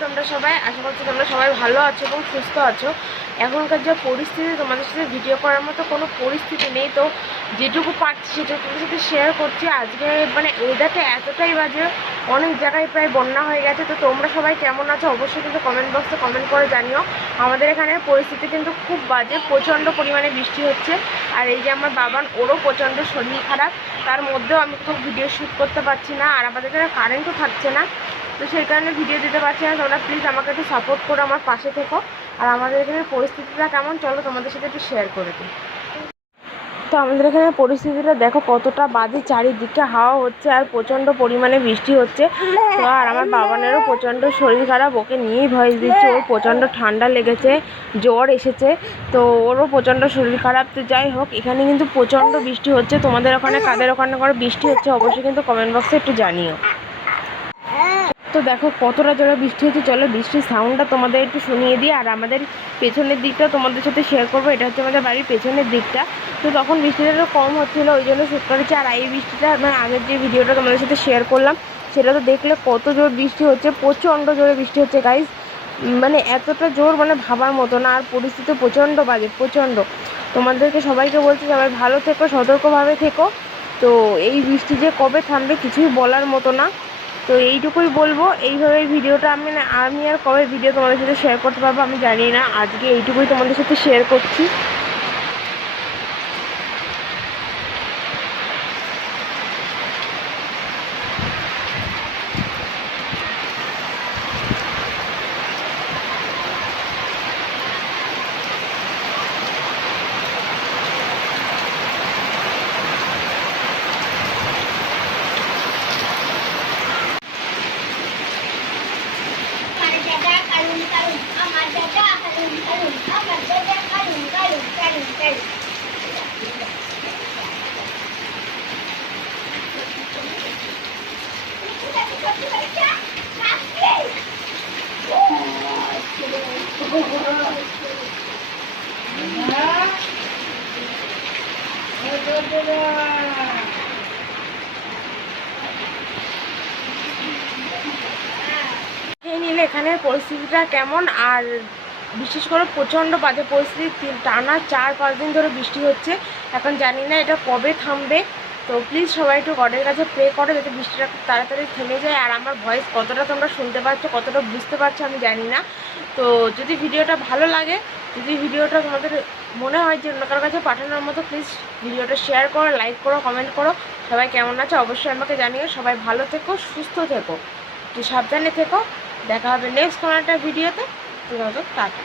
তোমরা সবাই আশা করছি তোমরা সবাই ভালো আছো এবং সুস্থ আছো। এখনকার যে পরিস্থিতি, তোমাদের সাথে ভিডিও করার মতো কোনো পরিস্থিতি নেই, তো যেটুকু পারছি সেটুকু তোমাদের সাথে শেয়ার করছি। আজকে ওয়েদারটা এতটাই বাজে, অনেক জায়গায় প্রায় বন্যা হয়ে গেছে। তো তোমরা সবাই কেমন আছো অবশ্যই কিন্তু কমেন্ট বক্সে কমেন্ট করে জানিও। আমাদের এখানের পরিস্থিতি কিন্তু খুব বাজে, প্রচণ্ড পরিমাণে বৃষ্টি হচ্ছে। আর এই যে আমার বাবান, ওরও প্রচণ্ড শরীর খারাপ, তার মধ্যেও আমি তো ভিডিও শ্যুট করতে পারছি না। আর আমাদের এখানে কারেন্টও থাকছে না, তো সেই কারণে ভিডিও দিতে পারছি না। তোমরা প্লিজ আমাকে একটু সাপোর্ট করে আমার পাশে থেকো। আর আমাদের এখানে পরিস্থিতিটা কেমন চলো তোমাদের সাথে একটু শেয়ার করে দিই। তো আমাদের এখানে পরিস্থিতিটা দেখো কতটা বাজে, চারিদিকে হাওয়া হচ্ছে আর প্রচণ্ড পরিমাণে বৃষ্টি হচ্ছে। তো আর আমার বাবানেরও প্রচণ্ড শরীর খারাপ, ওকে নিয়েই ভয়েস দিচ্ছে। ওর প্রচণ্ড ঠান্ডা লেগেছে, জ্বর এসেছে, তো ওরও প্রচণ্ড শরীর খারাপ। তো যাই হোক, এখানে কিন্তু প্রচণ্ড বৃষ্টি হচ্ছে। তোমাদের ওখানে কাদের ওখানে করে বৃষ্টি হচ্ছে অবশ্যই কিন্তু কমেন্ট বক্সে একটু জানিও। তো দেখো কতটা জোরে বৃষ্টি হচ্ছে, চলো বৃষ্টির সাউন্ডটা তোমাদের একটু শুনিয়ে দিই। আর আমাদের পেছনের দিকটা তোমাদের সাথে শেয়ার করবো। এটা হচ্ছে আমাদের বাড়ির পেছনের দিকটা। তো তখন বৃষ্টিটা একটু কম হচ্ছিলো, ওই জন্য শ্যুট করেছি। আর এই বৃষ্টিটা আগের যে ভিডিওটা তোমাদের সাথে শেয়ার করলাম সেটা তো দেখলে কত জোর বৃষ্টি হচ্ছে, প্রচণ্ড জোরে বৃষ্টি হচ্ছে গাইজ। এতটা জোর ভাবার মতো না। আর পরিস্থিতি প্রচণ্ড বাজে, প্রচণ্ড। তোমাদেরকে সবাইকে বলছি সবাই ভালো থেকো, সতর্কভাবে থেকো। তো এই বৃষ্টি যে কবে থামবে কিছুই বলার মতো না। তো এইটুকুই বলবো। এইভাবে ভিডিওটা আমি আর কবে ভিডিও তোমাদের সাথে শেয়ার করতে পারবো আমি জানি না। আজকে এইটুকুই তোমাদের সাথে শেয়ার করছি। নিলে এখানের পরিস্থিতিটা কেমন, আর বিশেষ করে প্রচণ্ড বাজে পরিস্থিতি। টানা 4-5 দিন ধরে বৃষ্টি হচ্ছে, এখন জানি না এটা কবে থামবে। তো প্লিজ সবাই একটু গডের কাছে প্রে করো যাতে বৃষ্টিটা খুব তাড়াতাড়ি থেমে যায়। আর আমার ভয়েস কতটা তোমরা শুনতে পাচ্ছ, কতটা বুঝতে পারছো আমি জানি না। তো যদি ভিডিওটা ভালো লাগে, যদি ভিডিওটা তোমাদের মনে হয় যে অন্য কারোর কাছে পাঠানোর মতো, প্লিজ ভিডিওটা শেয়ার করো, লাইক করো, কমেন্ট করো। সবাই কেমন আছো অবশ্যই আমাকে জানিও। সবাই ভালো থেকো, সুস্থ থেকো, একটু সাবধানে থেকো। দেখা হবে নেক্সট কোনো একটা ভিডিওতে। টাটা।